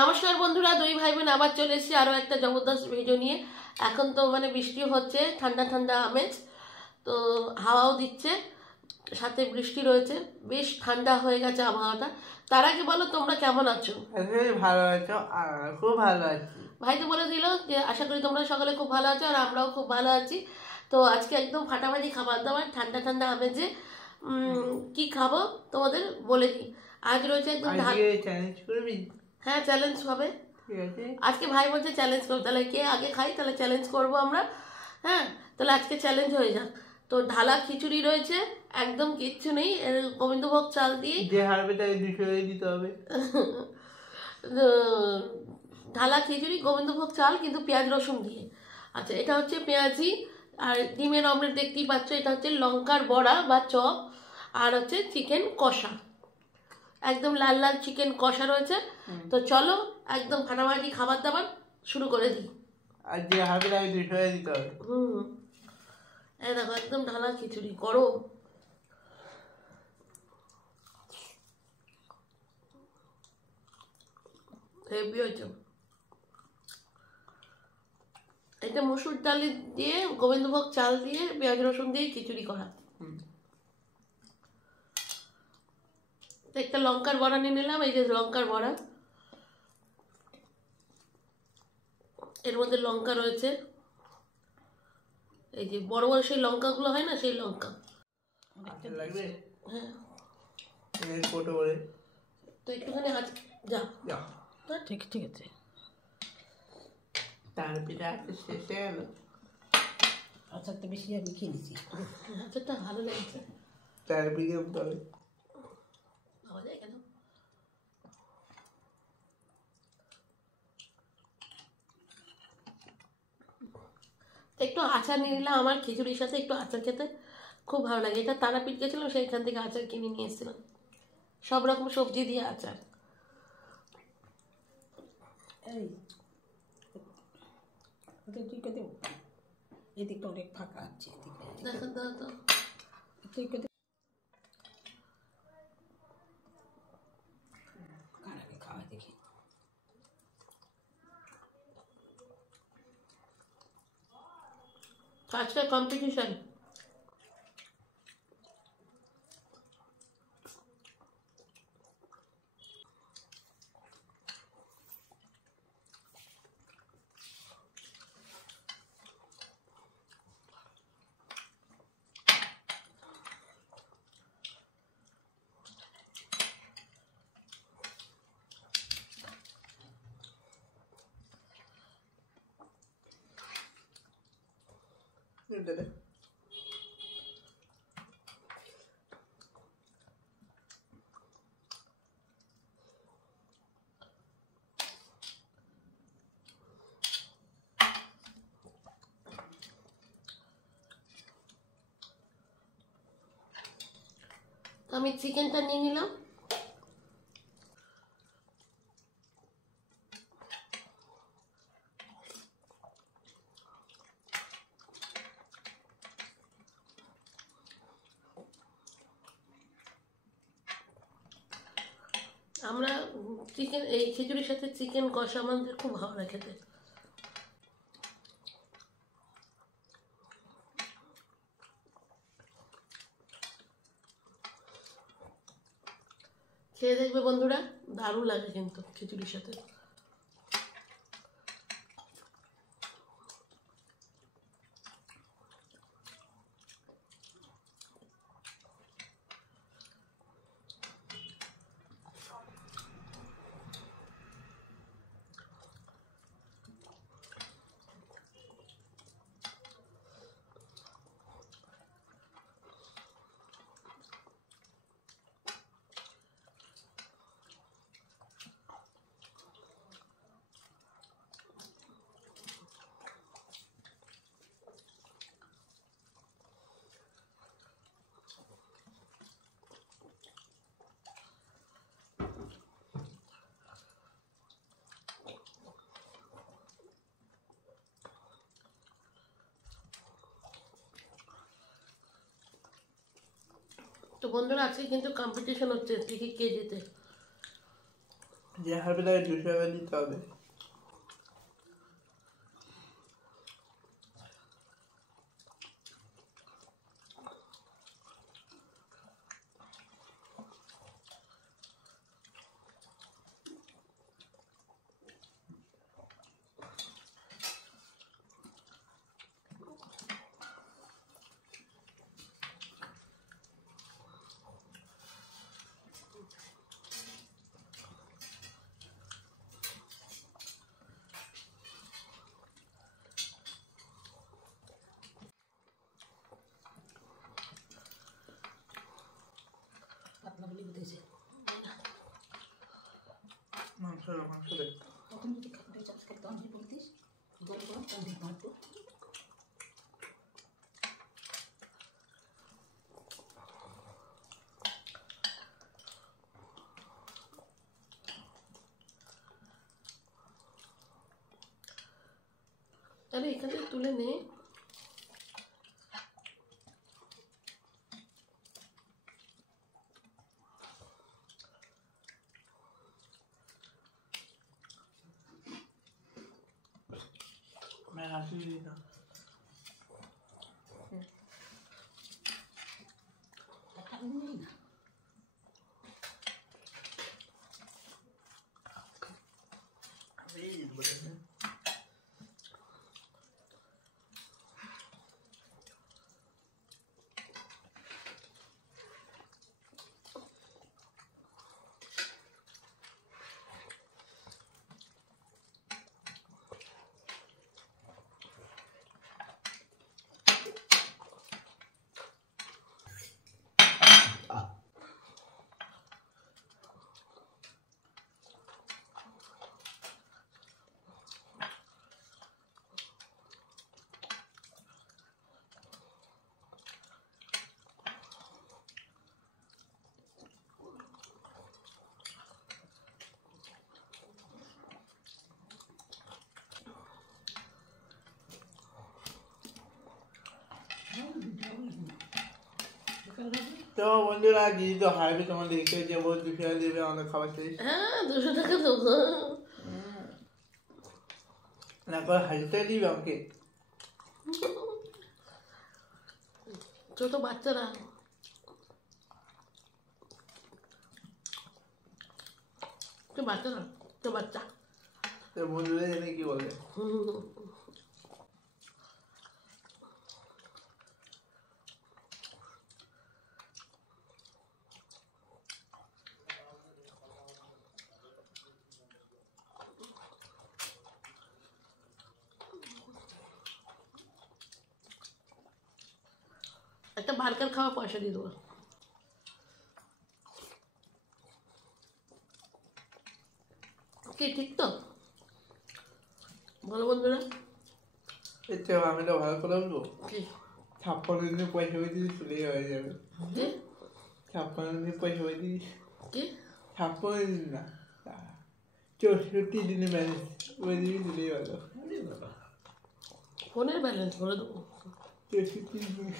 নমস্কার বন্ধুরা, দুই ভাই বোন আবার চলে এসেছি আরও একটা জবরদস্ত ভিডিও নিয়ে। এখন তো বৃষ্টি হচ্ছে, ঠান্ডা ঠান্ডা আমেজ, তো হাওয়াও দিচ্ছে, সাথে বৃষ্টি রয়েছে, বেশ ঠান্ডা হয়ে গেছে আবহাওয়াটা। তার আগে বলো তোমরা কেমন আছো? ভালো আছো? খুব ভালো আছি। ভাই তো বলে দিল যে আশা করি তোমরা সকলে খুব ভালো আছো, আর আমরাও খুব ভালো আছি। তো আজকে একদম ফাটাফাটি খাবার দাবার, ঠান্ডা ঠান্ডা আমেজে কি খাবো তোমাদের বলে দিই। আজ রয়েছে একদম চ্যালেঞ্জ করবি? হ্যাঁ, চ্যালেঞ্জ হবে। ঠিক আছে, আজকে ভাই বলছে চ্যালেঞ্জ করবো, তাহলে কে আগে খাই তাহলে চ্যালেঞ্জ করবো আমরা। হ্যাঁ, তাহলে আজকে চ্যালেঞ্জ হয়ে যাক। তো ঢালা খিচুড়ি রয়েছে, একদম কিচ্ছু নেই, গোবিন্দভোগ চাল দিয়ে যে হারবে তাকে 200 দিতে হবে। ঢালা খিচুড়ি গোবিন্দভোগ চাল, কিন্তু পেঁয়াজ রসুন দিয়ে। আচ্ছা, এটা হচ্ছে পেঁয়াজি, আর ডিমের অমলেট দেখতেই পাচ্ছ। এটা হচ্ছে লঙ্কার বড়া বা চপ, আর হচ্ছে চিকেন কষা, একদম লাল লাল চিকেন কষা রয়েছে। তো চলো একদম ফাটাফাটি খাবার দাবার শুরু করে দিই। আর যে হারবে তাকে 200 দিতে হবে। এই দেখো একদম ঢালা খিচুড়ি, গরম। হেভি হয়েছে। এটা মসুর ডাল দিয়ে, গোবিন্দভোগ চাল দিয়ে, পেঁয়াজ রসুন দিয়ে খিচুড়ি করা। একটা লঙ্কার বড়া নিয়ে নিলাম, এই যে লঙ্কার বড়া, এর মধ্যে লঙ্কা রয়েছে, এই যে বড় বড় সেই লঙ্কাগুলো হয় না, সেই লঙ্কা। লাগবে? হ্যাঁ, ফটো করে তো একটুখানি যা যা। ঠিক ঠিক আছে। তার পিঠা শেষ হয়ে গেল। আচারটা বেশি আমি খেয়ে নিচ্ছি। আচারটা ভালো লেগেছে। তার পিঠে তবে পাওয়া যায় কেন? একটু আচার নিয়ে নিলাম, আমার খিচুড়ির সাথে একটু আচার খেতে খুব ভালো লাগে। এটা তারাপীঠ গেছিলাম, সেইখান থেকে আচার কিনে নিয়ে এসেছিলাম, সব রকম সবজি দিয়ে আচার। এই ওটা তুই কে দেবো, এদিকটা অনেক ফাঁকা আছে, দেখো দাও তো। তুই কে দেবো, কার আগে খাওয়া দেখি। আজকে কম্পিটিশন। আমি চিকেনটা নিয়ে নিলাম। আমরা চিকেন, এই খিচুড়ির সাথে চিকেন কষা আমাদের খুব ভালো লাগে খেতে। খেয়ে দেখবে বন্ধুরা, দারুণ লাগে কিন্তু খিচুড়ির সাথে। তো বন্ধুরা, আজকে কিন্তু কম্পিটিশন হচ্ছে দেখি কে জিতে। যে হারবে তাকে 200 টাকা দিতে হবে। পাতলা বলে বুঝেছে মাংস দে। তখন যদি খাবারটা চাষ করতাম আমি বলতিস গরম গরম তাহলে দেখতাম একটু তাহলে এখান থেকে তুলে নে। मैं हाथी नहीं था। তো বন্ধুরা দিদি তো হারবে তোমার দেখে যে বল 200 টাকা দেবে আমাদের খাবার শেষ। হ্যাঁ 200 টাকা দেবো না করে হাজার দিবে আমাকে। ছোট বাচ্চারা তো বাচ্চা না তো বাচ্চা তো বন্ধুরা জানে কি বলে। একটা বার্গার খাওয়া পয়সা দিয়ে দেবো। কি ঠিক তো বলো বন্ধুরা? এর থেকে আমি তো ভালো করে বলবো কি 56 দিনে পয়সা হয়ে দিদি চলে হয়ে যাবে। কি 56 দিনে পয়সা হয়ে দিদি কি 56 দিন না 64 দিনে ব্যালেন্স ওই দিনই চলে গেল। ফোনের ব্যালেন্স বলে দেবো 64 দিন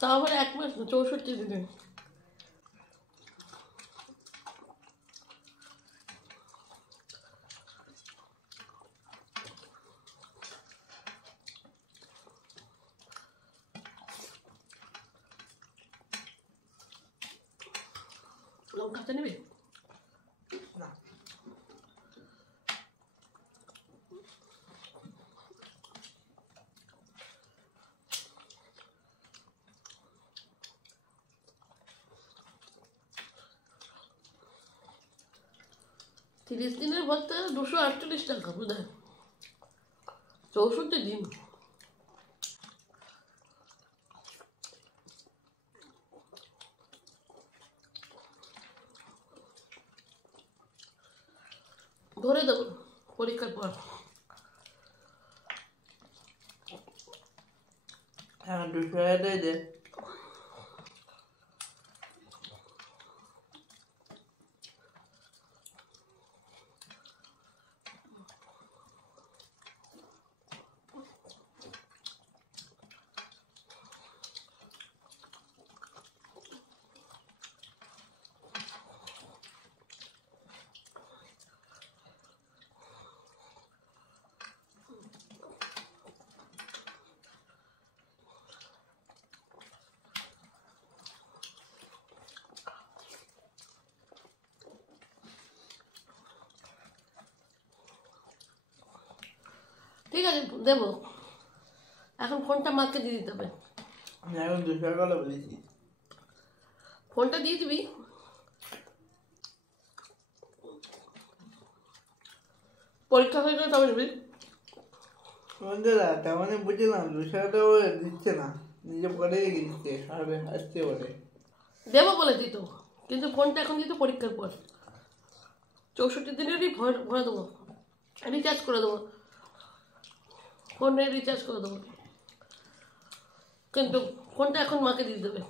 তাও আবার 1 মাস না 64 দিনে। লঙ্কাটা নেবে? না তিরিশ দিনের ভর্তা 248 টাকা বোধ হয় 64 দিন। ধরে দেবো পরীক্ষার পর। হ্যাঁ 200 টাকা দে। ঠিক আছে দেবো, এখন ফোনটা মাকে দিয়ে দিতে হবে। আমি এখন 200 টাকা বলেছি। ফোনটা দিয়ে দিবি। পরীক্ষা হয়ে গেলে তবে নিবি। বন্ধুরা তেমন বুঝলাম 200 টাকা দিচ্ছে না, নিজে পরে দিচ্ছে সাড়ে আসতে বলে। দেবো বলেছি তো, কিন্তু ফোনটা এখন দিতে পরীক্ষার পর 64 দিনেরই ভরে দেবো, রিচার্জ করে দেবো, ফোনে রিচার্জ করে দেবো, কিন্তু ফোনটা এখন মাকে দিয়ে দেবে।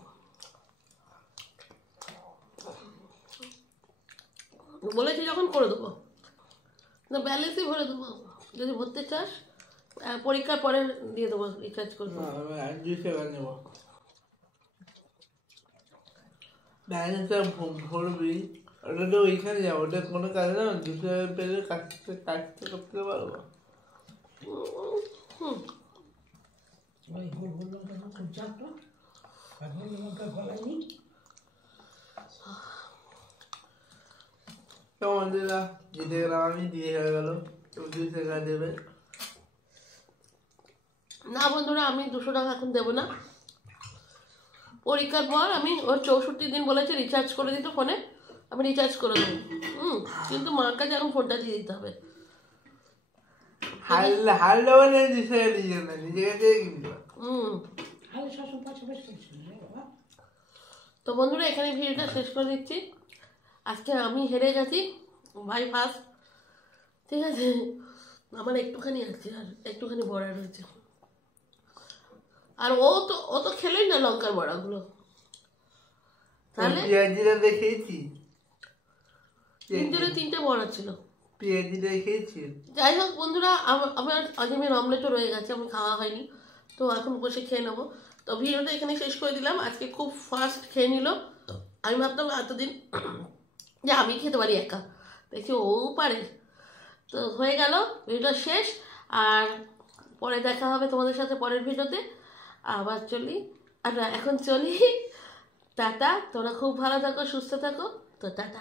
বলেছি যখন করে দেবো, না ব্যালেন্সই ভরে দেবো, যদি ভরতে চাস পরীক্ষার পরে দিয়ে দেবো, রিচার্জ করে দেবো। আমি 200 টাকা নেবো। ব্যালেন্সটা ভরবি, ওটা তো ওইখানে যাবো, ওটা কোনো কাজে না, 200 টাকা পেলে কাজটা করতে পারবো। হুম, ওই হলুদ লঙ্কা খুব চাপটা আর হলুদ লঙ্কা গলায়নি। তো বন্ধুরা জিতে গেলাম আমি, দিয়ে হয়ে গেল, 200 টাকা দেবে। না বন্ধুরা আমি 200 টাকা এখন দেবো না, পরীক্ষার পর আমি ওর 64 দিন বলেছে রিচার্জ করে দিত ফোনে, আমি রিচার্জ করে দেবো। কিন্তু মার কাছে এখন ফোনটা দিয়ে দিতে হবে। হারলে মানে 200 টাকা দিয়ে না, নিজে কাছে কিনতে। আরে শাসন পাশাপাশি করছিল বাবা। তো বন্ধুরা এখানে ভিডিওটা শেষ করে দিচ্ছি। আজকে আমি হেরে গেছি, ভাই ফার্স্ট, ঠিক আছে। আমার একটুখানি আছে আর একটুখানি বড়া রয়েছে, আর ও তো খেলোই না লঙ্কার বড়াগুলো, তাহলে পেঁয়াজিটা দেখেছি, 3 বড়া ছিল। পেঁয়াজিটা দেখেছি। যাই হোক বন্ধুরা, আমার ডিমের অমলেটও রয়ে গেছে, আমি খাওয়া হয়নি, তো এখন বসে খেয়ে নেবো। তো ভিডিওটা এখানে শেষ করে দিলাম, আজকে খুব ফাস্ট খেয়ে নিল। আমি ভাবতাম এতদিন যে আমি খেতে পারি একা, দেখছি ও পারে। তো হয়ে গেল, ভিডিওটা শেষ, আর পরে দেখা হবে তোমাদের সাথে পরের ভিডিওতে। আবার চলি, আর এখন চলি, টাটা, তোরা খুব ভালো থাকো, সুস্থ থাকো, তো টাটা।